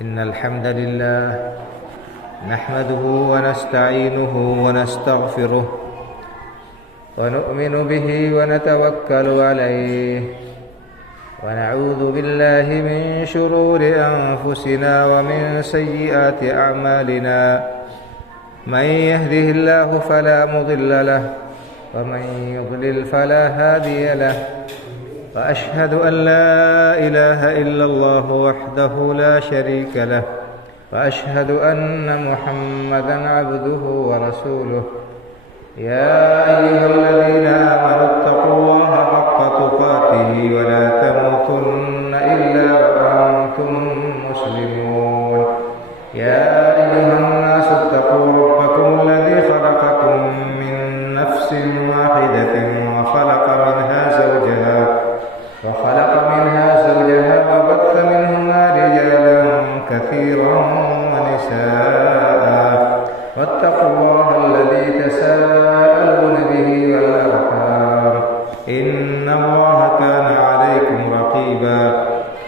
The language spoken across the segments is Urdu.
إن الحمد لله نحمده ونستعينه ونستغفره ونؤمن به ونتوكل عليه ونعوذ بالله من شرور أنفسنا ومن سيئات أعمالنا من يهده الله فلا مضل له ومن يضلل فلا هادي له وأشهد أن لا إله إلا الله وحده لا شريك له وأشهد أن محمدًا عبده ورسوله يا أيها الذين آمنوا اتقوا الله حق تقاته ولا تموتن إلا وأنتم مسلمون يا أيها الناس اتقوا ربكم الذي خلقكم من نفس واحدة وخلق منها زوجها وبث منهما رجالا كثيرا ونساء واتقوا الله الذي تساءلون به والأرحام إن الله كان عليكم رقيبا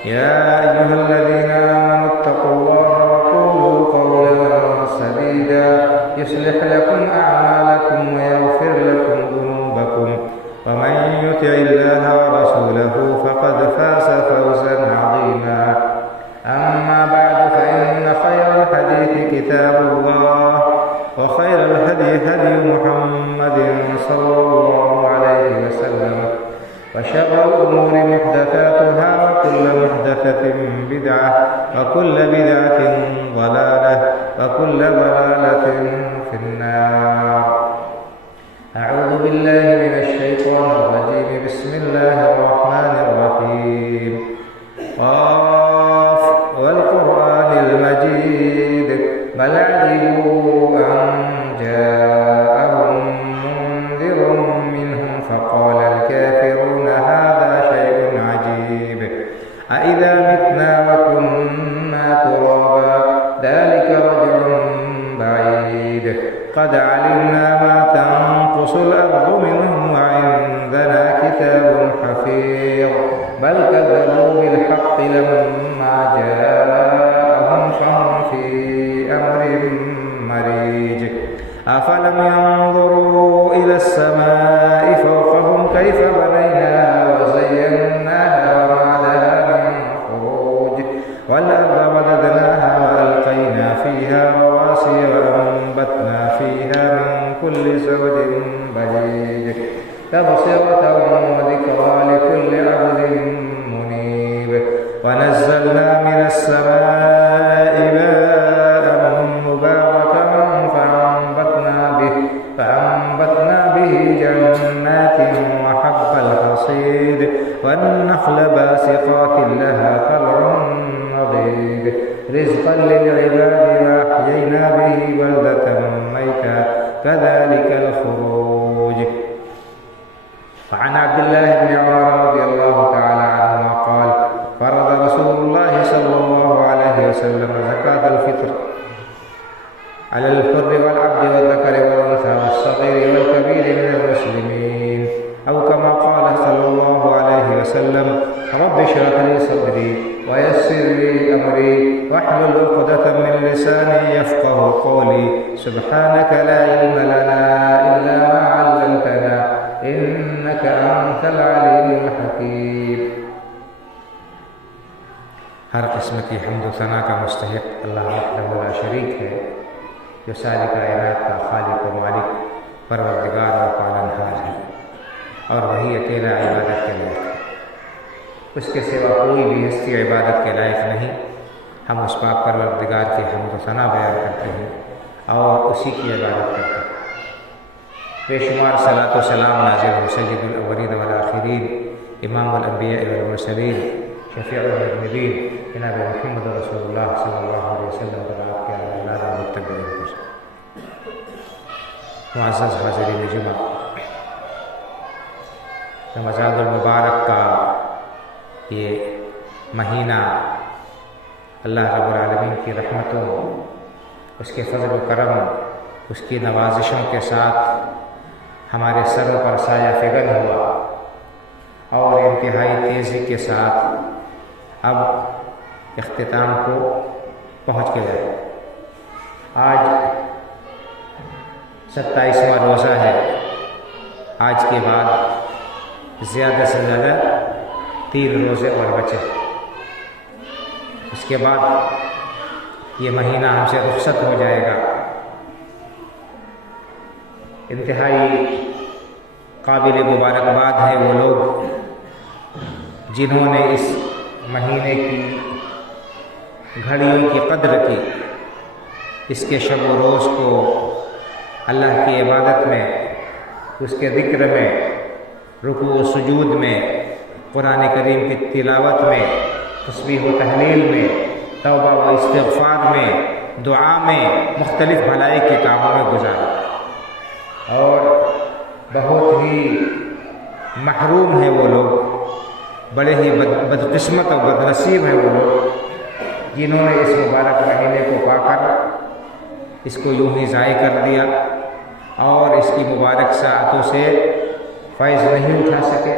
يا أيها الذين آمنوا اتقوا الله وقولوا قولا سديدا يصلح لكم أعمالكم ويغفر لكم ذنوبكم ومن يطع الله ورسوله فقد فاز فوزا عظيما أما بعد فإن خير الحديث كتاب الله وخير الهدي هدي محمد صلى الله عليه وسلم وشر الأمور محدثاتها وكل محدثة بدعة وكل بدعة ضلالة وكل ضلالة في النار. أعوذ بالله من الشيطان الرجيم. بسم الله الرحمن الرحيم. قاف والقرآن المجيد بل عجبوا أن جاءهم منذر منهم فقال الكافرون هذا شيء عجيب أإذا متنا وكنا ترابا ذلك رجع بعيد قد علمنا ما تنقص الأرض منهم وعندنا كتاب حفيظ بل كذبوا بالحق لما جاءهم فهم في أمر مريج أفلم ينظروا إلى السماء فوقهم كيف بنيناها وزيناها وما لها من فروج والأرض مددناها وألقينا فيها رواسي وأنبتنا فيها من كل زوج بهيج تبصرة وذكرى لكل عبد منيب ونزلنا من السماء ماء مباركا فأنبتنا به جنات وحب الحصيد والنخل باسقات لها طلع نضيد رزقا للعباد وأحيينا به بلدة ميتا كذلك الخروج. وعن عبد الله بن عمر رضي الله تعالى عنهما قال فرض رسول الله صلى الله عليه وسلم زكاة الفطر على الحر والعبد والذكر والأنثى والصغير والكبير من المسلمين أو كما قال صلى الله عليه وسلم رب اشرح لي صدري ويسر لي أمري واحلل عقدة من لساني يفقه قولي سبحانك لا علم لنا إلا ما علمتنا إنك أنت العليم الحكيم. ہر قسم کی حمد و ثنا کا مستحق اللہ وحدہ لا شریک ہے جو ساری کائنات کا خالق و مالک پروردگار و پالنہار ہے اور وہی اکیلا عبادت کے لائق ہے. اس کے سوا کوئی بھی ہستی عبادت کے لائق نہیں. ہم اس پاک پروردگار کی حمد و ثنا بیان کرتے ہیں اور اسی کی عبادت کرتے ہیں. بے شمار صلاۃ و سلام نازل ہو سید الاولین والآخرین امام الانبیاء والمرسلین شفیع المذنبین جناب محمد رسول اللہ صلی اللہ علیہ وسلم پر آپ کے اولاد و متبعین پر. معزز حاضرین جمعہ، رمضان المبارک کا یہ مہینہ اللہ رب العالمین کی رحمتوں، اس کے فضل و کرم، اس کی نوازشوں کے ساتھ ہمارے سروں پر سایہ فگن ہوا اور انتہائی تیزی کے ساتھ اب اختتام کو پہنچ کے جائے۔ آج 27واں روزہ ہے، آج کے بعد زیادہ سے زیادہ 3 روزے اور بچے، اس کے بعد یہ مہینہ ہم سے رخصت ہو جائے گا۔ انتہائی قابل مبارکباد ہے وہ لوگ جنہوں نے اس مہینے کی گھڑیوں کی قدر کی، اس کے شب و روز کو اللہ کی عبادت میں، اس کے ذکر میں، رکوع و سجود میں، قرآن کریم کی تلاوت میں، تسبیح و تحلیل میں، توبہ و استغفار میں، دعا میں، مختلف بھلائی کے کاموں میں گزارا۔ اور بہت ہی محروم ہیں وہ لوگ، بڑے ہی بدقسمت اور بدنصیب ہیں وہ لوگ جنہوں نے اس مبارک مہینے کو پا کر اس کو یوں ہی ضائع کر دیا اور اس کی مبارک ساعتوں سے فیض نہیں اٹھا سکے،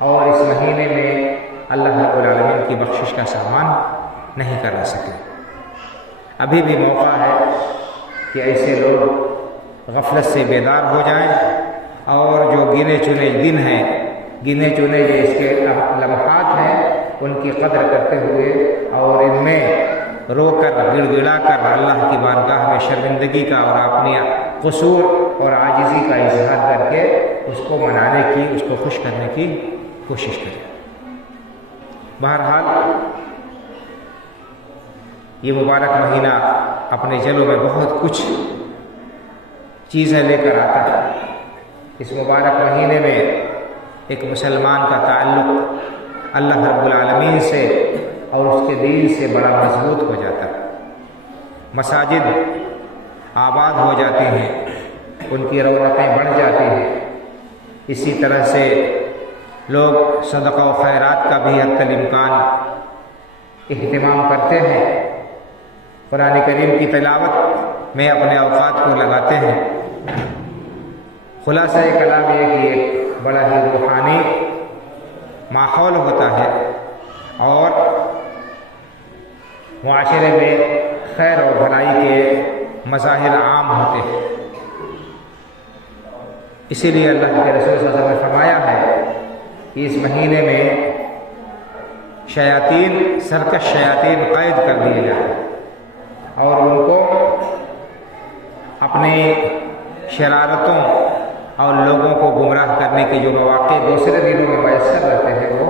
اور اس مہینے میں اللہ رب العالمین کی بخشش کا سامان نہیں کرا سکے۔ ابھی بھی موقع ہے کہ ایسے لوگ غفلت سے بیدار ہو جائیں اور جو گنے چنے دن ہیں، گنے چنے جو اس کے لمحات ہیں، ان کی قدر کرتے ہوئے اور ان میں رو کر گڑ گڑا کر اللہ کی بارگاہ میں شرمندگی کا اور اپنی قصور اور عاجزی کا اظہار کر کے اس کو منانے کی، اس کو خوش کرنے کی کوشش کریں۔ بہرحال یہ مبارک مہینہ اپنے جلوں میں بہت کچھ چیزیں لے کر آتا ہے۔ اس مبارک مہینے میں ایک مسلمان کا تعلق اللہ رب العالمین سے اور اس کے دین سے بڑا مضبوط ہو جاتا ہے۔ مساجد آباد ہو جاتی ہیں، ان کی رونقیں بڑھ جاتی ہیں۔ اسی طرح سے لوگ صدقہ و خیرات کا بھی حتی الامکان اہتمام کرتے ہیں، قرآن کریم کی تلاوت میں اپنے اوقات کو لگاتے ہیں۔ خلاصہ کلام یہ کہ ایک بڑا ہی روحانی ماحول ہوتا ہے اور معاشرے میں خیر اور بھلائی کے مظاہر عام ہوتے ہیں۔ اسی لیے اللہ کے رسول صلی اللہ علیہ وسلم نے فرمایا ہے کہ اس مہینے میں شیاطین، سرکش شیاطین قید کر دیے جاتے ہیں اور ان کو اپنی شرارتوں اور لوگوں کو گمراہ کرنے کے جو مواقع دوسرے دنوں میں میسر رہتے ہیں وہ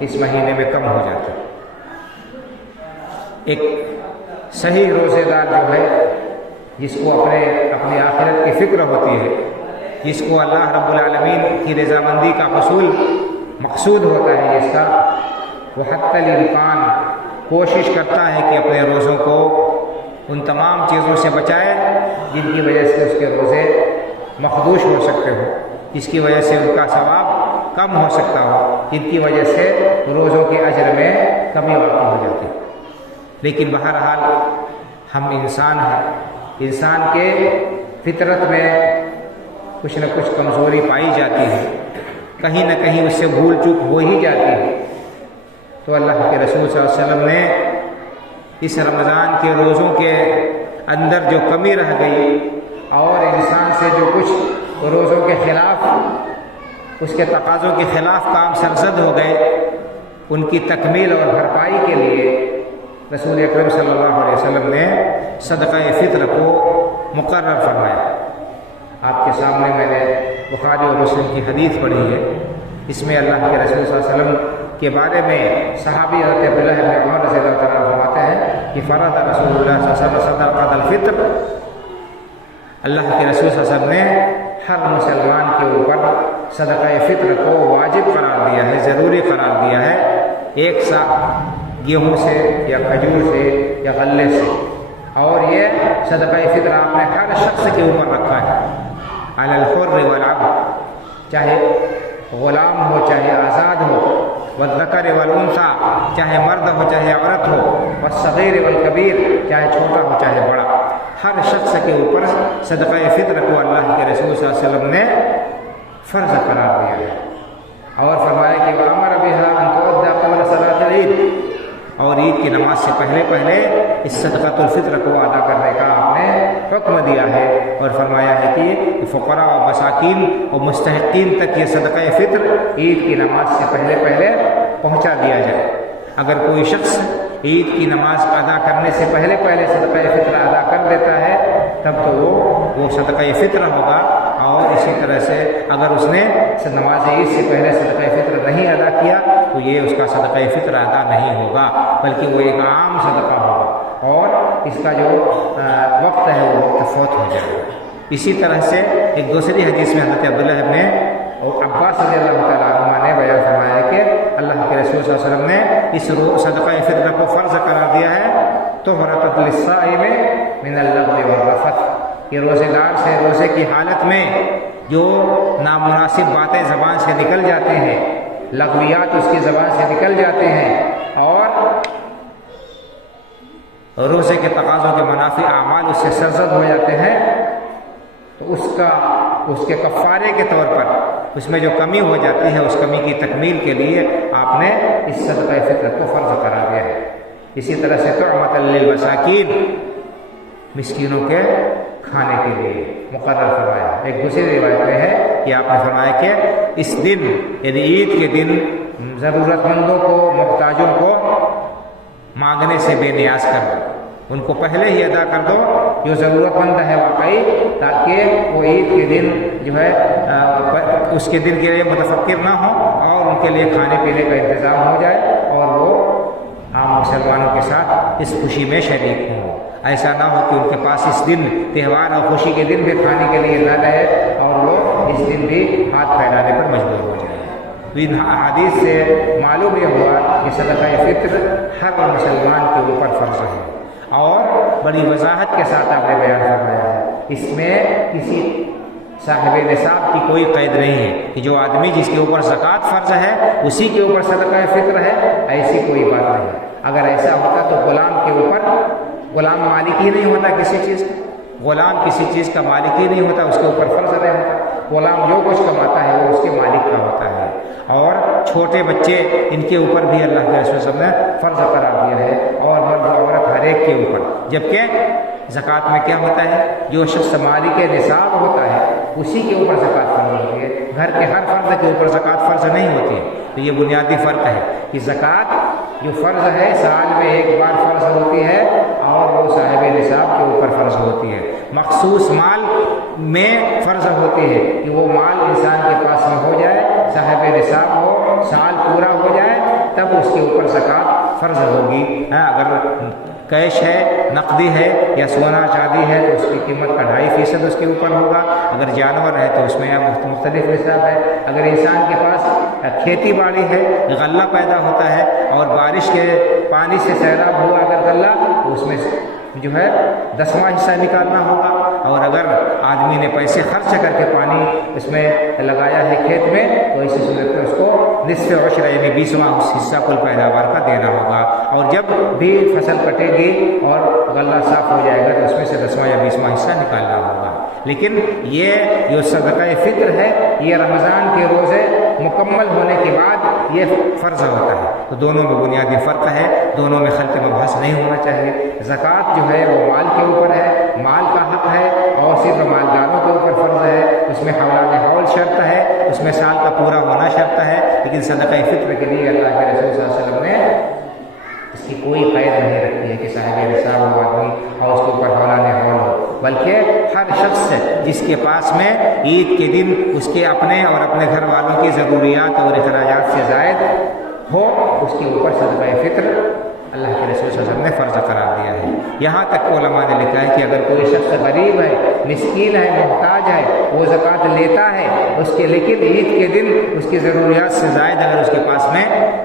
اس مہینے میں کم ہو جاتے ہیں۔ ایک صحیح روزے دار جو ہے، جس کو اپنی آخرت کی فکر ہوتی ہے، جس کو اللہ رب العالمین کی رضامندی کا حصول مقصود ہوتا ہے جس کا، وہ حتی الامکان کوشش کرتا ہے کہ اپنے روزوں کو ان تمام چیزوں سے بچائے جن کی وجہ سے اس کے روزے مخدوش ہو سکتے ہو، جس کی وجہ سے ان کا ثواب کم ہو سکتا ہو، جن کی وجہ سے روزوں کے اجر میں کمی واقع ہو جاتی ہے۔ لیکن بہرحال ہم انسان ہیں، انسان کے فطرت میں کچھ نہ کچھ کمزوری پائی جاتی ہے، کہیں نہ کہیں اس سے بھول چوک ہو ہی جاتی ہے۔ تو اللہ کے رسول صلی اللہ علیہ وسلم نے اس رمضان کے روزوں کے اندر جو کمی رہ گئی اور انسان سے جو کچھ روزوں کے خلاف، اس کے تقاضوں کے خلاف کام سرزد ہو گئے، ان کی تکمیل اور بھرپائی کے لیے رسول اکرم صلی اللہ علیہ وسلم نے صدقہ فطر کو مقرر فرمایا۔ آپ کے سامنے میں نے بخاری اور مسلم کی حدیث پڑھی ہے، اس میں اللہ کے رسول صلی اللہ علیہ وسلم کے بارے میں صحابی حضرت عبداللہ بن عمر رضی اللہ تعالیٰ عنہ فرماتے ہیں کہ فرض رسول اللہ صلی اللہ علیہ وسلم صدقۃ الفطر، اللہ کے رسول صلی اللہ علیہ وسلم نے ہر مسلمان کے اوپر صدقہ فطر کو واجب قرار دیا ہے، ضروری قرار دیا ہے، ایک سا گیہوں سے یا کھجور سے یا غلے سے، اور یہ صدقہ فطر آپ نے ہر شخص کے اوپر رکھا ہے، علی الحر والعبد، چاہے غلام ہو چاہے آزاد ہو، والذکر والانثی، چاہے مرد ہو چاہے عورت ہو، والصغیر والکبیر، چاہے چھوٹا ہو چاہے بڑا، ہر شخص کے اوپر صدقہ فطر کو اللہ کے رسول صلی اللہ علیہ وسلم نے فرض قرار دیا ہے، اور فرمایا کہ وَأَمَرَ بِهَا أَن تُؤَدَّى قَبْلَ صَلَاةِ العید، اور عید کی نماز سے پہلے پہلے اس صدقۃ الفطر کو ادا کرنے کا آپ نے حکم دیا ہے، اور فرمایا ہے کہ فقراء و مساکین اور مستحقین تک یہ صدقہ فطر عید کی نماز سے پہلے پہلے پہنچا دیا جائے۔ اگر کوئی شخص عید کی نماز ادا کرنے سے پہلے پہلے صدقہ فطر ادا کر دیتا ہے تب تو وہ صدقہ فطر ہوگا، اور اسی طرح سے اگر اس نے نماز عید سے پہلے صدقہ فطر نہیں ادا کیا تو یہ اس کا صدقہ فطر ادا نہیں ہوگا، بلکہ وہ ایک عام صدقہ ہوگا اور اس کا جو وقت ہے وہ وقت فوت ہو جائے گا۔ اسی طرح سے ایک دوسری حدیث میں حضرت عبداللہ ابن عباس رضی اللہ تعالیٰ عنہ نے بیان فرمایا کہ اللہ کے رسول صلی اللہ علیہ وسلم نے اس صدقہ فطر کو فرض قرار دیا ہے طہرۃ للصائم من اللغو والرفث، یہ روزے دار سے روزے کی حالت میں جو نامناسب باتیں زبان سے نکل جاتے ہیں، لغویات اس کی زبان سے نکل جاتے ہیں، اور روزے کے تقاضوں کے منافی اعمال اس سے سرزد ہو جاتے ہیں، تو اس کے کفارے کے طور پر اس میں جو کمی ہو جاتی ہے اس کمی کی تکمیل کے لیے آپ نے اس صدقہ فطر کو فرض قرار دیا ہے۔ اسی طرح سے طعمۃ للمساکین، مسکینوں کے کھانے کے لیے مقرر فرمایا۔ ایک دوسری روایت میں ہے کہ آپ نے فرمایا کہ اس دن یعنی عید کے دن ضرورت مندوں کو، محتاجوں کو مانگنے سے بے نیاز کر دو، ان کو پہلے ہی ادا کر دو جو ضرورت مند ہے واقعی، تاکہ وہ عید کے دن جو ہے اس کے دن کے لیے متفکر نہ ہو اور ان کے لیے کھانے پینے کا انتظام ہو جائے اور وہ عام مسلمانوں کے ساتھ اس خوشی میں شریک ہوں۔ ایسا نہ ہو کہ ان کے پاس اس دن تہوار اور خوشی کے دن بھی کھانے کے لیے نہ رہے اور وہ اس دن بھی ہاتھ پھیلانے پر مجبور ہو جائے۔ ان احادیث سے معلوم یہ ہوا کہ صدقہ فطر ہر مسلمان کے اوپر فرض ہے، اور بڑی وضاحت کے ساتھ آپ نے بیان فرمایا ہے۔ اس میں کسی صاحب نصاب کی کوئی قید نہیں ہے کہ جو آدمی جس کے اوپر زکوٰۃ فرض ہے اسی کے اوپر صدقہ فطر ہے، ایسی کوئی بات نہیں ہے۔ اگر ایسا ہوتا تو غلام کے اوپر، غلام مالک ہی نہیں ہوتا کسی چیز کا، غلام کسی چیز کا مالک ہی نہیں ہوتا، اس کے اوپر فرض نہیں ہوتا۔ غلام جو کچھ کماتا ہے وہ اس کے مالک کا ہوتا ہے، اور چھوٹے بچے ان کے اوپر بھی اللہ کے رسول صلی اللہ علیہ وسلم نے فرض قرار دیا ہے، اور مرد عورت ہر ایک کے اوپر۔ جبکہ زکوٰۃ میں کیا ہوتا ہے، جو شخص مالک نصاب ہوتا ہے اسی کے اوپر زکوٰۃ فرض ہوتی ہے، گھر کے ہر فرد کے اوپر زکوٰۃ فرض نہیں ہوتی ہے۔ تو یہ بنیادی فرق ہے کہ زکوٰۃ جو فرض ہے سال میں ایک بار فرض ہوتی ہے، اور وہ صاحب نصاب کے اوپر فرض ہوتی ہے۔ مخصوص مال میں فرض ہوتی ہے کہ وہ مال انسان کے پاس میں ہو جائے، صاحب نصاب ہو، سال پورا ہو جائے، تب اس کے اوپر زکوٰۃ فرض ہوگی۔ اگر کیش ہے، نقدی ہے یا سونا چاندی ہے تو اس کی قیمت کا 2.5% اس کے اوپر ہوگا۔ اگر جانور ہے تو اس میں مختلف نصاب ہے۔ اگر انسان کے پاس کھیتی باڑی ہے، غلہ پیدا ہوتا ہے اور بارش کے پانی سے سیراب ہوا اگر غلہ، تو اس میں جو ہے 10واں حصہ نکالنا ہوگا، اور اگر آدمی نے پیسے خرچ کر کے پانی اس میں لگایا ہے کھیت میں تو اسی صورت میں اس کو نصف عشر یعنی 20واں حصہ کل پیداوار کا دینا ہوگا، اور جب بھی فصل کٹے گی اور غلہ صاف ہو جائے گا تو اس میں سے 10واں یا 20واں حصہ نکالنا ہوگا۔ لیکن یہ جو صدقہ فطر ہے یہ رمضان کے روزے مکمل ہونے کے بعد یہ فرض ہوتا ہے، تو دونوں میں بنیادی فرق ہے، دونوں میں خلط مبحث نہیں ہونا چاہیے۔ زکوٰۃ جو ہے وہ مال کے اوپر ہے، مال کا حق ہے، اور صرف مالداروں کے اوپر فرض ہے، اس میں حولان حول شرط ہے، اس میں سال کا پورا ہونا شرط ہے۔ لیکن صدقہ فطر کے لیے اللہ کے رسول صلی اللہ علیہ وسلم نے اس کی کوئی قید نہیں رکھی ہے کہ صاحب نصاب ہو آدمی اور اس کے اوپر حولان حول ہو، بلکہ ہر شخص جس کے پاس میں عید کے دن اس کے اپنے اور اپنے گھر والوں کی ضروریات اور اخراجات سے زائد ہو، اس کے اوپر صدقہ فطر اللہ کے رسول صلی اللہ علیہ وسلم نے فرض قرار دیا ہے۔ یہاں تک علماء نے لکھا ہے کہ اگر کوئی شخص غریب ہے، مسکین ہے، محتاج ہے، وہ زکوٰۃ لیتا ہے اس کے، لیکن عید کے دن اس کی ضروریات سے زائد اگر اس کے پاس میں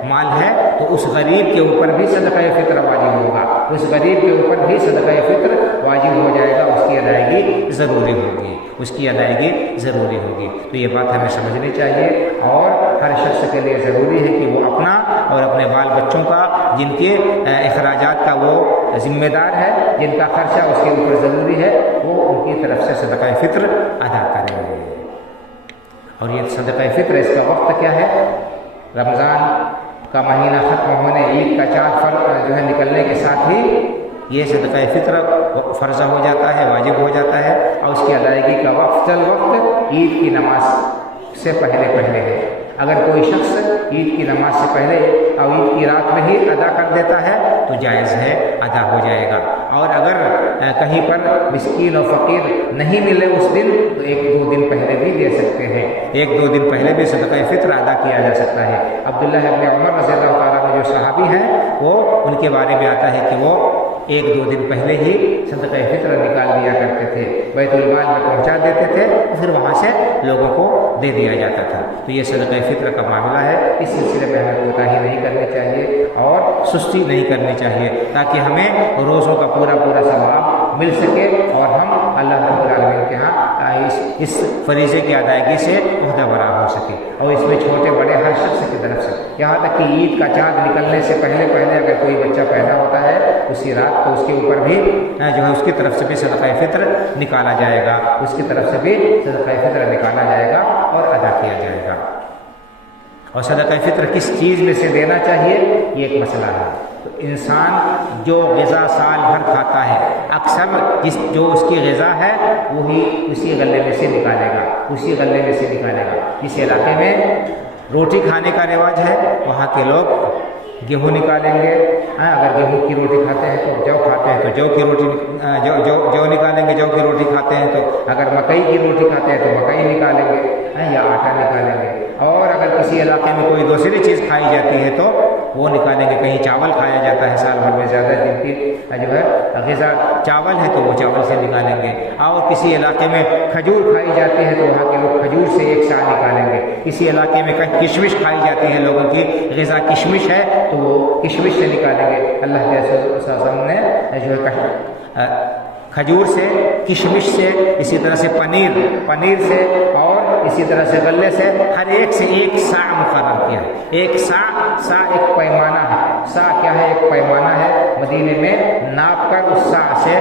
مال ہے تو اس غریب کے اوپر بھی صدقہ فطر واجب ہوگا، اس غریب کے اوپر بھی صدقہ فطر واجب ہو جائے گا، اس کی ادائیگی ضروری ہوگی، اس کی ادائیگی ضروری ہوگی۔ تو یہ بات ہمیں سمجھنی چاہیے، اور ہر شخص کے لیے ضروری ہے کہ وہ اپنا اور اپنے بال بچوں کا، جن کے اخراجات کا وہ ذمہ دار ہے، جن کا خرچہ اس کے اوپر ضروری ہے، وہ ان کی طرف سے صدقہ فطر ادا کریں گے۔ اور یہ صدقہ فطر اس کا وقت کیا ہے؟ رمضان کا مہینہ ختم ہونے، عید کا چاند جو ہے نکلنے کے ساتھ ہی یہ صدقہ فطر فرض ہو جاتا ہے، واجب ہو جاتا ہے، اور اس کی ادائیگی کا وقت عید کی نماز سے پہلے ہے۔ اگر کوئی شخص عید کی نماز سے پہلے اور عید کی رات میں ہی ادا کر دیتا ہے تو جائز ہے، ادا ہو جائے گا۔ اور اگر کہیں پر مسکین اور فقیر نہیں ملے اس دن تو 1-2 دن پہلے بھی دے سکتے ہیں، 1-2 دن پہلے بھی صدقہ فطر ادا کیا جا سکتا ہے۔ عبداللہ ابن عمر رضی اللہ تعالیٰ عنہ جو صحابی ہیں، وہ ان کے بارے میں آتا ہے کہ وہ 1-2 دن پہلے ہی صدقہ فطر نکال دیا کرتے تھے، بیت المال میں پہنچا دیتے تھے، پھر وہاں سے لوگوں کو دے دیا جاتا تھا۔ تو یہ صدقہ فطر کا معاملہ ہے، اس سلسلے میں ہمیں کوتاہی نہیں کرنی چاہیے اور سستی نہیں کرنی چاہیے، تاکہ ہمیں روزوں کا پورا ثواب مل سکے اور ہم اللہ رب العالمین کے ہاں اس فریضے کی ادائیگی سے عہدہ برآ ہو سکے۔ اور اس میں چھوٹے بڑے ہر شخص کی طرف سے، یہاں تک کہ عید کا چاند نکلنے سے پہلے اگر کوئی بچہ پیدا ہوتا ہے اسی رات، تو اس کے اوپر بھی جو ہے اس کی طرف سے بھی صدقہ فطر نکالا جائے گا، اس کی طرف سے بھی صدقہ فطر نکالا جائے گا اور ادا کیا جائے گا۔ اور صدقہ فطر کس چیز میں سے دینا چاہیے، یہ ایک مسئلہ ہے۔ تو انسان جو غذا سال بھر کھاتا ہے، اکثر جو اس کی غذا ہے وہی اسی غلے میں سے نکالے گا۔ جس علاقے میں روٹی کھانے کا رواج ہے وہاں کے لوگ گیہوں نکالیں گے، اگر گیہوں کی روٹی کھاتے ہیں تو جو کھاتے ہیں تو جو کی روٹی جو نکالیں گے، جو کی روٹی کھاتے ہیں تو، اگر مکئی کی روٹی کھاتے ہیں تو مکئی نکالیں گے یا آٹا نکالیں گے، اور اگر کسی علاقے میں کوئی دوسری چیز کھائی جاتی ہے تو وہ نکالیں گے۔ کہیں چاول کھایا جاتا ہے سال بھر میں زیادہ دن کی جو ہے غذا چاول ہے تو وہ چاول سے نکالیں گے، اور کسی علاقے میں کھجور کھائی جاتی ہے تو وہاں کے لوگ کھجور سے ایک سا نکالیں گے۔ کسی علاقے میں کشمش کھائی جاتی ہے، لوگوں کی غذا کشمش ہے تو وہ کشمش سے نکالیں گے۔ اللہ کے رسول صلی اللہ علیہ وسلم نے جو ہے کھجور سے، کشمش سے، اسی طرح سے پنیر سے، اور اسی طرح سے غلے سے، ہر ایک سے ایک سا مقرر کیا ہے۔ ایک سا ایک پیمانہ ہے۔ سا کیا ہے؟ ایک پیمانہ ہے۔ مدینے میں ناپ کر اس سا سے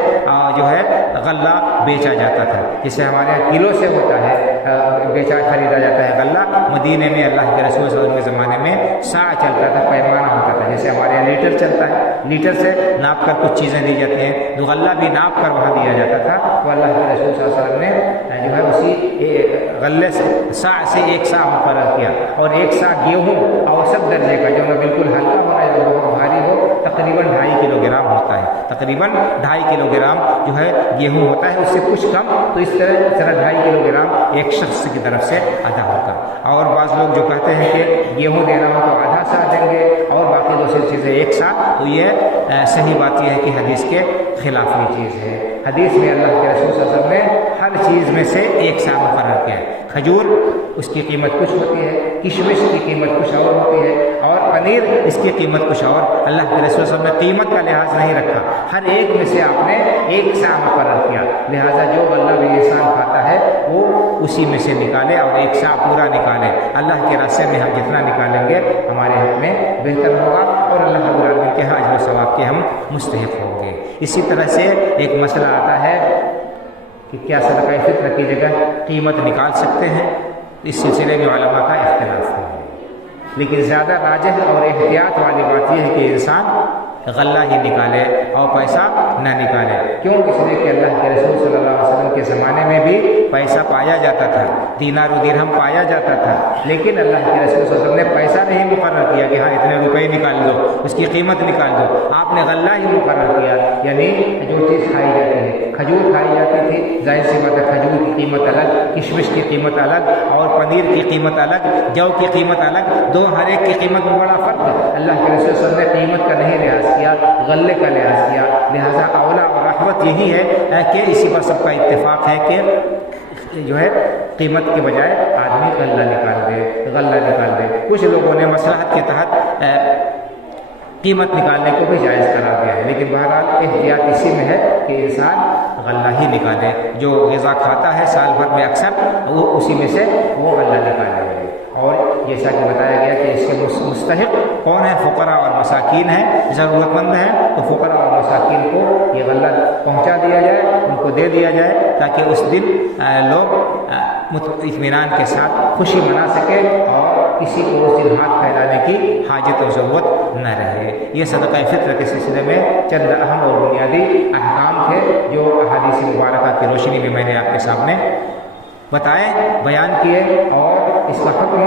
جو ہے غلہ بیچا جاتا تھا، جسے ہمارے یہاں کلو سے ہوتا ہے، خریدا جاتا ہے غلہ۔ مدینے میں اللہ کے رسول صلی اللہ علیہ وسلم کے زمانے میں سا چلتا تھا، پیمانہ ہوتا تھا، جیسے ہمارے یہاں لیٹر چلتا ہے، لیٹر سے ناپ کر کچھ چیزیں دی جاتی ہیں، تو غلہ بھی ناپ کر وہاں دیا جاتا تھا۔ تو اللہ کے رسول صلی اللہ علیہ وسلم نے جو ہے اسی غلے سے سا سے ایک سا مقرر کیا، اور ایک سا گیہوں اوسط درجے کا، جو نہ بالکل ہلکا ہونا ہے جو بہت بھاری ہو، تقریباً 2.5 کلو گرام ہوتا ہے، تقریباً 2.5 کلو گرام جو ہے گیہوں ہوتا ہے، اس سے کچھ کم، تو اس طرح 2.5 کلو گرام ایک شخص کی طرف سے ادا ہوگا۔ اور بعض لوگ جو کہتے ہیں کہ گیہوں دینا ہو تو آدھا سا دیں گے اور باقی دوسری چیزیں ایک سا، تو یہ صحیح بات یہ ہے کہ حدیث کے خلاف یہ چیز ہے۔ حدیث میں اللہ کے رسول صلی اللہ علیہ وسلم نے ہر چیز میں سے ایک سا مقرر کیا ہے۔ کھجور اس کی قیمت کچھ ہوتی ہے، کشمش کی قیمت کچھ اور ہوتی ہے، اور پنیر اس کی قیمت کچھ اور۔ اللہ کے رسول صلی اللہ علیہ وسلم نے قیمت کا لحاظ نہیں رکھا، ہر ایک میں سے آپ نے ایک سا مقرر کیا، لہٰذا جو غلہ بھی انسان کھاتا ہے وہ اسی میں سے نکالے اور ایک سا پورا نکالے۔ اللہ کے راستے میں ہم جتنا نکالیں گے ہمارے حق میں بہتر ہوگا، اور اللہ رب العالمین کے اجر و ثواب کے ہم مستحق ہوں گے۔ اسی طرح سے ایک مسئلہ آتا ہے کہ کیا صدقہ فطر کی جگہ قیمت نکال سکتے ہیں؟ اس سلسلے میں علماء کا اختلاف ہے، لیکن زیادہ راجح اور احتیاط والی بات یہ ہے کہ انسان غلہ ہی نکالے اور پیسہ نہ نکالے۔ کیوں؟ اس لیے کہ اللہ کے رسول صلی اللہ علیہ وسلم کے زمانے میں بھی پیسہ پایا جاتا تھا، دینار و درہم پایا جاتا تھا، لیکن اللہ کے رسول صلی اللہ علیہ وسلم نے پیسہ نہیں مقرر کیا کہ ہاں اتنے روپے نکال دو، اس کی قیمت نکال دو۔ آپ نے غلہ ہی مقرر کیا، یعنی جو چیز کھائی جاتی ہے، کھجور کھائی جاتی تھی، ظاہر سی بات ہے کھجور کی قیمت الگ، کشمش کی قیمت الگ، اور پنیر کی قیمت الگ، جو کی قیمت الگ، دو ہر ایک کی قیمت میں بڑا فرق ہے۔ اللہ کے رسول صلی اللہ علیہ وسلم نے قیمت کا نہیں لحاظ کیا، غلے کا لحاظ کیا، لہذا اولا اور رحمت یہی ہے کہ اسی پر سب کا اتفاق ہے کہ جو ہے قیمت کے بجائے آدمی غلہ نکال دے۔ کچھ لوگوں نے مصلحت کے تحت قیمت نکالنے کو بھی جائز قرار دیا ہے، لیکن بہرحال احتیاط اسی میں ہے کہ انسان غلہ ہی نکالے، جو غذا کھاتا ہے سال بھر میں اکثر وہ اسی میں سے وہ غلہ نکالے۔ اور جیسا کہ بتایا گیا کہ اس کے مستحق کون ہے؟ فقراء اور مساکین ہیں، ضرورت مند ہیں، تو فقراء اور مساکین کو یہ غلہ پہنچا دیا جائے، ان کو دے دیا جائے، تاکہ اس دن لوگ اطمینان کے ساتھ خوشی منا سکیں اور کسی کو اس دن ہاتھ پھیلانے کی حاجت و ضرورت نہ رہے۔ یہ صدقہ فطر کے سلسلے میں چند اہم اور بنیادی احکام تھے جو احادیث مبارکہ کی روشنی میں نے آپ کے سامنے بتائے، بیان کیے، اور اس کا حکم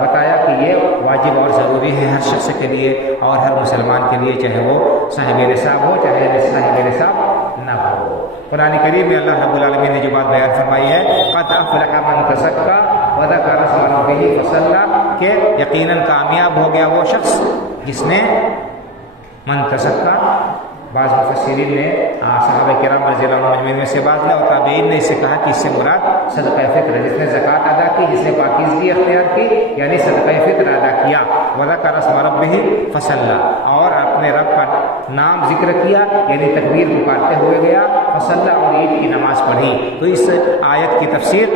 بتایا کہ یہ واجب اور ضروری ہے ہر شخص کے لیے اور ہر مسلمان کے لیے، چاہے وہ صاحب نصاب ہو چاہے صاحب نصاب نہ ہو۔ قرآن کریم میں اللہ رب العالمین نے جو بات بیان فرمائی ہے، قد افلح من تزکیٰ وذکر اسم ربہ فصلی، کہ یقیناً کامیاب ہو گیا وہ شخص جس نے من تزکیٰ، بعض مفسرین نے صحابہ کرام رضی اللہ عنہم اجمعین میں سے بعض نے اور تابعین نے اس سے کہا کہ اس سے مراد صدقہ فطر ہے، جس نے زکوٰۃ ادا کی، جس نے پاکیزگی اختیار کی، یعنی صدقہ فطر ادا کیا، وذکر اسم ربہ فصلی، اور اپنے رب کا نام ذکر کیا، یعنی تکبیر پکارتے ہوئے گیا، فصلی، اور عید کی نماز پڑھی۔ تو اس آیت کی تفسیر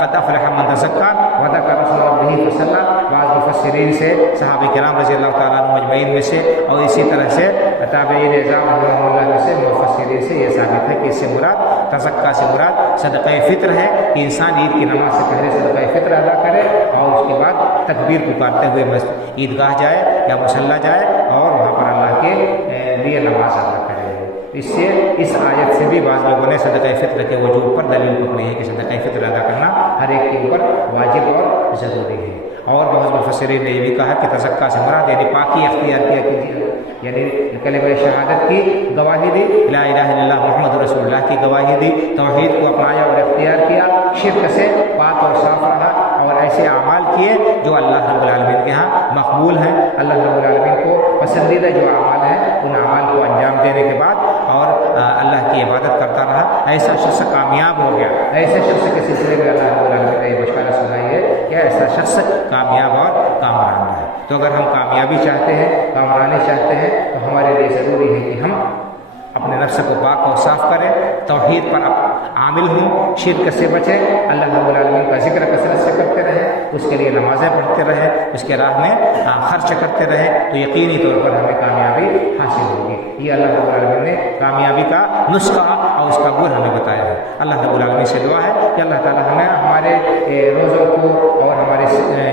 قد افلح من تزکیٰ وذکر اسم ربہ فصلی، بعض مفسرین سے صحابہ کرام رضی اللہ تعالیٰ عنہم اجمعین میں سے اور اسی طرح سے تابعین اعظام اللہ میں سے مفسرین سے یہ ثابت ہے کہ اس سے مراد تزکیٰ سے مراد صدقہ فطر ہے، کہ انسان عید کی نماز سے پہلے صدقہ فطر ادا کرے اور اس کے بعد تکبیر پکارتے ہوئے عیدگاہ جائے یا مصلی جائے اور وہاں پر اللہ کے لیے نماز ادا کرے۔ اس سے اس آیت سے بھی بعض لوگوں نے صدقہ فطر کے وجوب پر دلیل پکڑی ہے کہ صدقہ فطر ادا کرنا ہر ایک کے اوپر واجب اور ضروری ہے۔ اور بہت مفسرین نے یہ بھی کہا کہ تزکیٰ سے مراد یعنی پاکی اختیار کیا کیجیے، یعنی کلمہ شہادت کی گواہی دی، لا الہ الا اللہ محمد رسول اللہ کی گواہی دی، توحید کو اپنایا اور اختیار کیا، شرک سے پاک اور صاف رہا، اور ایسے اعمال کیے جو اللہ رب العالمین کے ہاں مقبول ہیں، اللہ رب العالمین کو پسندیدہ جو اعمال ہیں ان اعمال کو انجام دینے کے بعد اور اللہ کی عبادت کرتا رہا، ایسا شخص کامیاب ہو گیا۔ ایسے شخص کے سلسلے میں اللہ رب العالمین نے یہ بشارت سنائی ہے کہ ایسا شخص کامیاب اور کامران ہے۔ تو اگر ہم کامیابی چاہتے ہیں، کامرانی چاہتے ہیں، تو ہمارے لیے ضروری ہے کہ ہم اپنے نفس کو پاک اور صاف کریں، توحید پر عامل ہوں، شرک سے بچیں، اللہ رب العالمین کا ذکر کثرت سے کرتے رہیں، اس کے لیے نمازیں پڑھتے رہیں، اس کے راہ میں خرچ کرتے رہیں، تو یقینی طور پر ہمیں کامیابی حاصل ہوگی۔ یہ اللہ رب العالمین نے کامیابی کا نسخہ اور اس کا گل ہمیں بتایا ہے۔ اللہ رب العالمین سے دعا ہے کہ اللہ تعالی ہمیں ہمارے روزوں کو اور ہمارے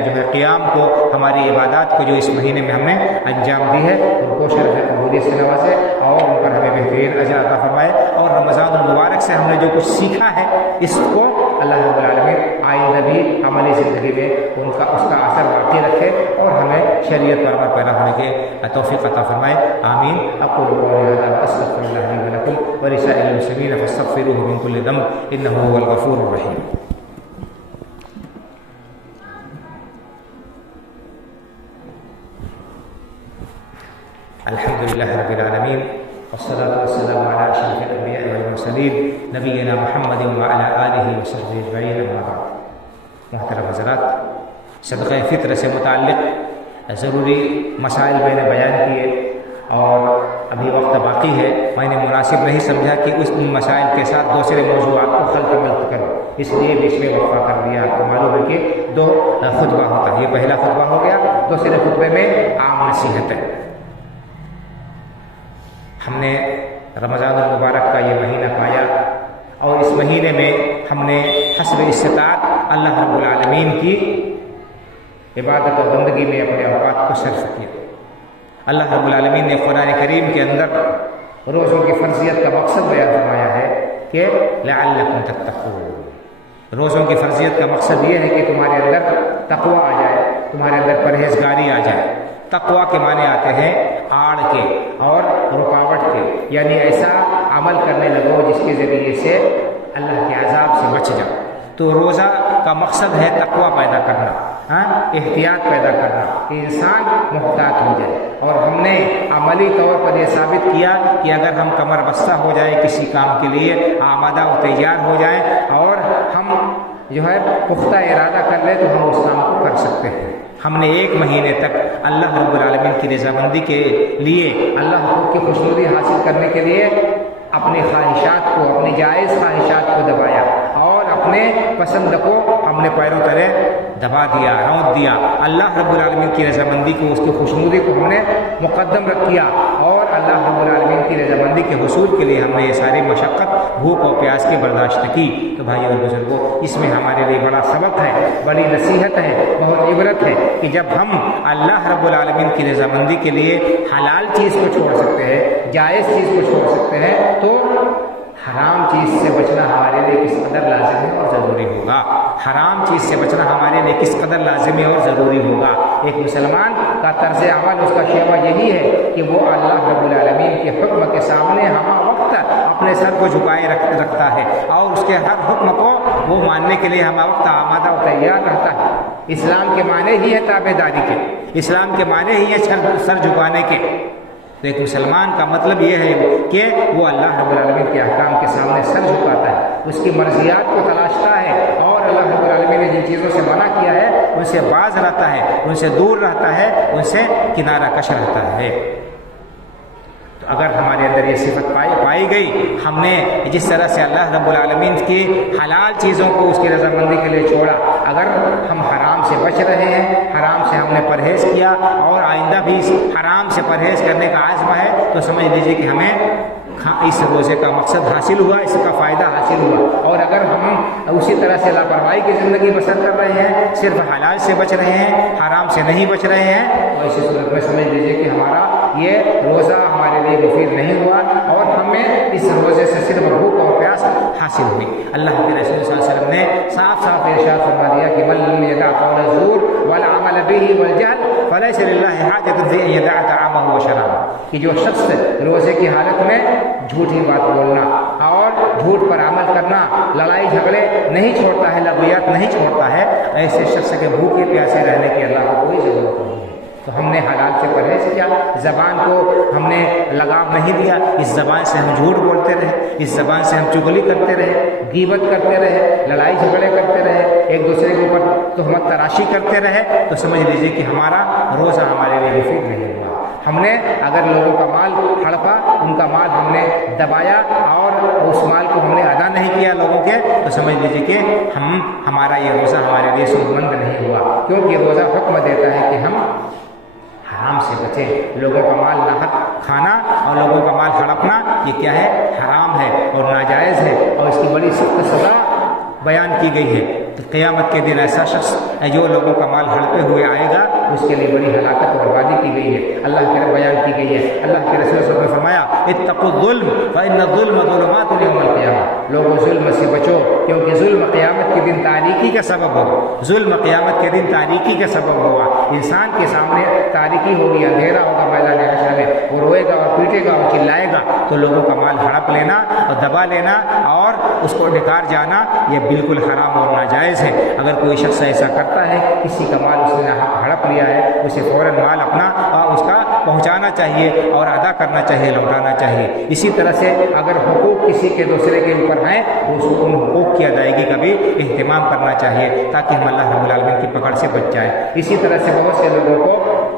جو ہے قیام کو، ہماری عبادات کو جو اس مہینے میں ہم نے انجام دی ہے ان کو شرف قبولیت سے نوازے اور ان پر ہمیں بہترین اجر عطا فرمائے، اور رمضان المبارک سے ہم نے جو کچھ سیکھا ہے اس کو اللہ رب العالمین آئندہ بھی عملی زندگی میں اس کا اثر باقی رکھے اور ہمیں شریعت پر عمل پیدا ہونے کے توفیق عطا فرمائے، آمین۔ اقول قولی ھذا واستغفر اللہ لي ولكم ولسائر المسلمین فاستغفروه من كل ذنب انه هو الغفور الرحیم۔ الحمد للہ رب العالمین والصلاة والسلام على اشرف الانبیاء والمرسلین نبینا محمد وعلى آلہ وصحبہ اجمعین، اما بعد۔ محترم حضرات، صدقہ فطر سے متعلق ضروری مسائل میں نے بیان کیے اور ابھی وقت باقی ہے، میں نے مناسب نہیں سمجھا کہ اس مسائل کے ساتھ دوسرے موضوعات کو خلط ملت کروں، اس لیے بیچ میں وقفہ کر دیا۔ آپ کو معلوم ہے کہ 2 خطبہ ہوتا ہے، یہ پہلا خطبہ ہو گیا، دوسرے خطبے میں عام نصیحت ہے۔ ہم نے رمضان المبارک کا یہ مہینہ پایا اور اس مہینے میں ہم نے حسب استطاعت اللہ رب العالمین کی عبادت و بندگی میں اپنے اوقات کو صرف کیا۔ اللہ رب العالمین نے قرآن کریم کے اندر روزوں کی فرضیت کا مقصد بیان فرمایا ہے کہ لعلکم تتقون۔ روزوں کی فرضیت کا مقصد یہ ہے کہ تمہارے اندر تقوی آ جائے، تمہارے اندر پرہیزگاری آ جائے۔ تقوی کے معنی آتے ہیں آڑ کے اور رکاوٹ کے، یعنی ایسا عمل کرنے لگو جس کے ذریعے سے اللہ کے عذاب سے بچ جاؤ۔ تو روزہ کا مقصد ہے تقوی پیدا کرنا، احتیاط پیدا کرنا کہ انسان محتاط ہو جائے۔ اور ہم نے عملی طور پر یہ ثابت کیا کہ اگر ہم کمر بستہ ہو جائیں کسی کام کے لیے، آمادہ و تیار ہو جائیں اور ہم جو ہے پختہ ارادہ کر لیں تو ہم اس کام کو کر سکتے ہیں۔ ہم نے 1 مہینے تک اللہ رب العالمین کی رضامندی کے لیے، اللہ کی خوشنودی حاصل کرنے کے لیے اپنی خواہشات کو، اپنی جائز خواہشات کو دبایا اور اپنے پسند کو ہم نے پیروں تلے دبا دیا، رونت دیا۔ اللہ رب العالمین کی رضامندی کو، اس کی خوشنودی کو ہم نے مقدم رکھ کیا اور اللہ رب العالمین کی رضامندی کے حصول کے لیے ہم نے یہ ساری مشقت بھوک اور پیاس کی برداشت کی۔ تو بھائیو اور بزرگوں، اس میں ہمارے لیے بڑا سبق ہے، بڑی نصیحت ہے، بہت عبرت ہے کہ جب ہم اللہ رب العالمین کی رضامندی کے لیے حلال چیز کو چھوڑ سکتے ہیں، جائز چیز کو چھوڑ سکتے ہیں، تو حرام چیز سے بچنا ہمارے لیے کس قدر لازمی اور ضروری ہوگا۔ حرام چیز سے بچنا ہمارے لیے کس قدر لازمی اور ضروری ہوگا۔ ایک مسلمان کا طرز عمل، اس کا شیوا یہی ہے کہ وہ اللہ رب العالمین کے حکم کے سامنے ہمہ وقت اپنے سر کو جھکائے رکھتا ہے اور اس کے ہر حکم کو وہ ماننے کے لیے ہمہ وقت آمادہ و تیار رہتا ہے۔ اسلام کے معنی ہی ہے تابع داری کے، اسلام کے معنی ہی ہے سر جھکانے کے۔ تو ایک مسلمان کا مطلب یہ ہے کہ وہ اللہ رب العالمین کے احکام کے سامنے سر جھکاتا ہے، اس کی مرضیات کو تلاشتا ہے، اور اللہ رب العالمین نے جن چیزوں سے منع کیا ہے ان سے باز رہتا ہے، ان سے دور رہتا ہے، ان سے کنارہ کش رہتا ہے۔ تو اگر ہمارے اندر یہ صفت پائی گئی، ہم نے جس طرح سے اللہ رب العالمین کی حلال چیزوں کو اس کی رضامندی کے لیے چھوڑا، اگر ہم حرام سے بچ رہے ہیں، حرام سے ہم نے پرہیز کیا اور آئندہ بھی حرام سے پرہیز کرنے کا عزم ہے، تو سمجھ لیجیے کہ ہمیں اس روزے کا مقصد حاصل ہوا، اس کا فائدہ حاصل ہوا۔ اور اگر ہم اسی طرح سے لاپرواہی کی زندگی بسر کر رہے ہیں، صرف حلال سے بچ رہے ہیں، حرام سے نہیں بچ رہے ہیں، تو ایسی صورت میں سمجھ لیجیے کہ ہمارا یہ روزہ ہمارے لیے مفید نہیں ہوا، اور ہمیں اس روزے سے صرف بھوک اور پیاس حاصل ہوئی۔ اللہ کے رسول صلی اللہ علیہ وسلم نے صاف صاف ارشاد فرما دیا کہ من لم يدع قول الزور والعمل به والجهل فليس لله حاجة في أن يدع طعامه وشرابه، کہ جو شخص روزے کی حالت میں جھوٹی بات بولنا اور جھوٹ پر عمل کرنا، لڑائی جھگڑے نہیں چھوڑتا ہے، لغویات نہیں چھوڑتا ہے، ایسے شخص کے بھوکے پیاسے رہنے کی اللہ کو کوئی ضرورت نہیں ہے۔ تو ہم نے حلال سے پرہیز کیا، زبان کو ہم نے لگام نہیں دیا، اس زبان سے ہم جھوٹ بولتے رہے، اس زبان سے ہم چغلی کرتے رہے، غیبت کرتے رہے، لڑائی جھگڑے کرتے رہے، ایک دوسرے کے اوپر تہمت تراشی کرتے رہے، تو سمجھ لیجیے کہ ہمارا روزہ ہمارے لیے مفید نہیں ہوا۔ ہم نے اگر لوگوں کا مال ہڑپا، ان کا مال ہم نے دبایا اور اس مال کو ہم نے ادا نہیں کیا لوگوں کے، تو سمجھ لیجیے کہ ہمارا یہ روزہ ہمارے لیے سود مند نہیں ہوا، کیونکہ روزہ حکم دیتا ہے کہ ہم حرام سے بچیں۔ لوگوں کا مال ناحق کھانا اور لوگوں کا مال ہڑپنا یہ کیا ہے؟ حرام ہے اور ناجائز ہے، اور اس کی بڑی سخت سزا بیان کی گئی ہے۔ تو قیامت کے دن ایسا شخص جو لوگوں کا مال ہڑپے ہوئے آئے گا، اس کے لیے بڑی ہلاکت اور بربادی کی گئی ہے، اللہ کے بیان کی گئی ہے۔ اللہ کے رسول صلی اللہ علیہ وسلم نے فرمایا اتقوا الظلم فإن الظلم ظلمات یوم القیامہ، لوگوں ظلم سے بچو، کیونکہ ظلم قیامت کے دن تاریکی کا سبب ہوگا، ظلم قیامت کے دن تاریکی کا سبب ہوگا۔ انسان کے سامنے تاریکی ہوگی، اندھیرا ہوگا میدان حشر میں، وہ روئے گا اور پیٹے گا اور چلائے گا، تو لوگوں کا مال ہڑپ لینا اور دبا لینا اور اس کو ڈکار جانا یہ بالکل حرام اور ناجائز ہے۔ اگر کوئی شخص ایسا کرتا ہے، کسی کا مال اس نے ہڑپ لیا ہے، اسے فوراً مال اپنا اس کا پہنچانا چاہیے اور ادا کرنا چاہیے، لوٹانا چاہیے۔ اسی طرح سے اگر حقوق کسی کے دوسرے کے اوپر ہیں تو ان حقوق کی ادائیگی کا بھی اہتمام کرنا چاہیے، تاکہ ہم اللہ رب العالمین کی پکڑ سے بچ جائے۔ اسی طرح سے بہت سے لوگوں کو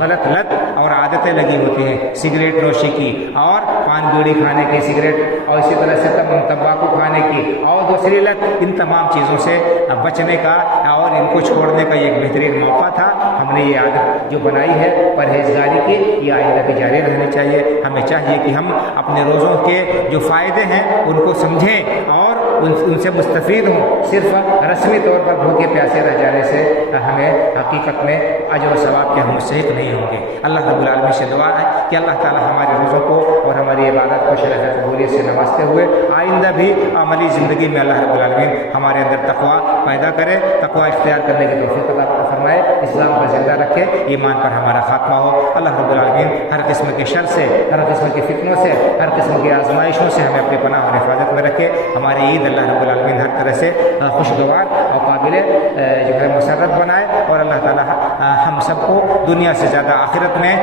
غلط لت اور عادتیں لگی ہوتی ہیں، سگریٹ نوشی کی اور پان بیڑی کھانے کی، سگریٹ اور اسی طرح سے تمباکو کھانے کی اور دوسری لت، ان تمام چیزوں سے بچنے کا اور ان کو چھوڑنے کا یہ ایک بہترین موقع تھا۔ ہم نے یہ عادت جو بنائی ہے پرہیزگاری کی، یہ آئندہ بھی جاری رہنی چاہیے۔ ہمیں چاہیے کہ ہم اپنے روزوں کے جو فائدے ہیں ان کو سمجھیں اور ان سے مستفید ہوں۔ صرف رسمی طور پر بھوکے پیاسے رہ جانے سے ہمیں حقیقت میں اجر و ثواب کے ہم مستحق نہیں ہوں گے۔ اللہ رب العالمین سے دعا ہے کہ اللہ تعالی ہمارے روزوں کو اور ہماری عبادت کو شرح قبولیت سے نوازتے ہوئے آئندہ بھی عملی زندگی میں اللہ رب العالمین ہمارے اندر تقویٰ پیدا کرے، تقویٰ اختیار کرنے کی توفیق عطا فرمائے، اسلام پر زندہ رکھے، ایمان پر ہمارا خاتمہ ہو۔ اللہ رب العالمین ہر قسم کے شر سے، ہر قسم کی فتنوں سے، ہر قسم کی آزمائشوں سے ہمیں اپنے پناہ اور حفاظت میں رکھے۔ ہماری عید اللہ رب العالمین ہر طرح سے خوشگوار اور قابل جو ہے مسرت بنائے، اور اللہ تعالی ہم سب کو دنیا سے زیادہ آخرت میں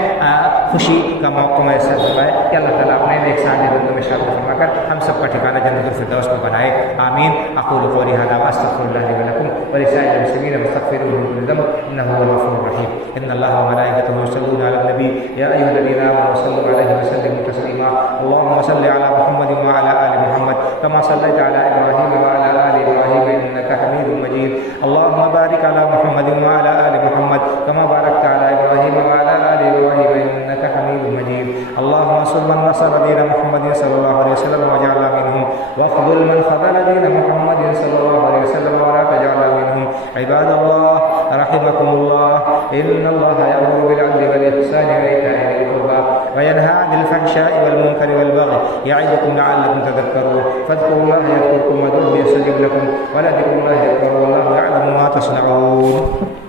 خوشی کا موقع میسر فرمائے کہ اللہ تعالیٰ اپنے نیک سالے بندوں میں شامل فرما کر ہم سب کا ٹھکانہ جنت الفردوس میں بنائے، آمین۔ اقول قولی ھذا واستغفر اللہ لي ولكم ولسائر المسلمين فاستغفروه من كل ذنب انه هو الغفور الرحيم۔ ان الله وملائكته يصلون على النبي يا ايها الذين امنوا صلوا عليه وسلموا تسليما۔ اللهم صل على محمد وعلى ال محمد كما صليت على ابراهيم وعلى ال ابراهيم انك حميد مجيد۔ اللهم بارك على محمد وعلى ال محمد كما باركت على ابراهيم وعلى ال ابراهيم انك حميد مجيد۔ اللهم وانصر من نصر دين محمد صلى الله عليه وسلم واجعلنا منهم، واخذل من خذل دين محمد صلى الله عليه وسلم ولا تجعلنا منهم. عباد الله رحمكم الله، إن الله يأمر بالعدل والإحسان وإيتاء ذي القربى وينهى عن الفحشاء والمنكر والبغي يعظكم لعلكم تذكرون. فاذكروا الله يذكركم وادعوه يستجب لكم ولذكر الله أكبر والله يعلم ما تصنعون.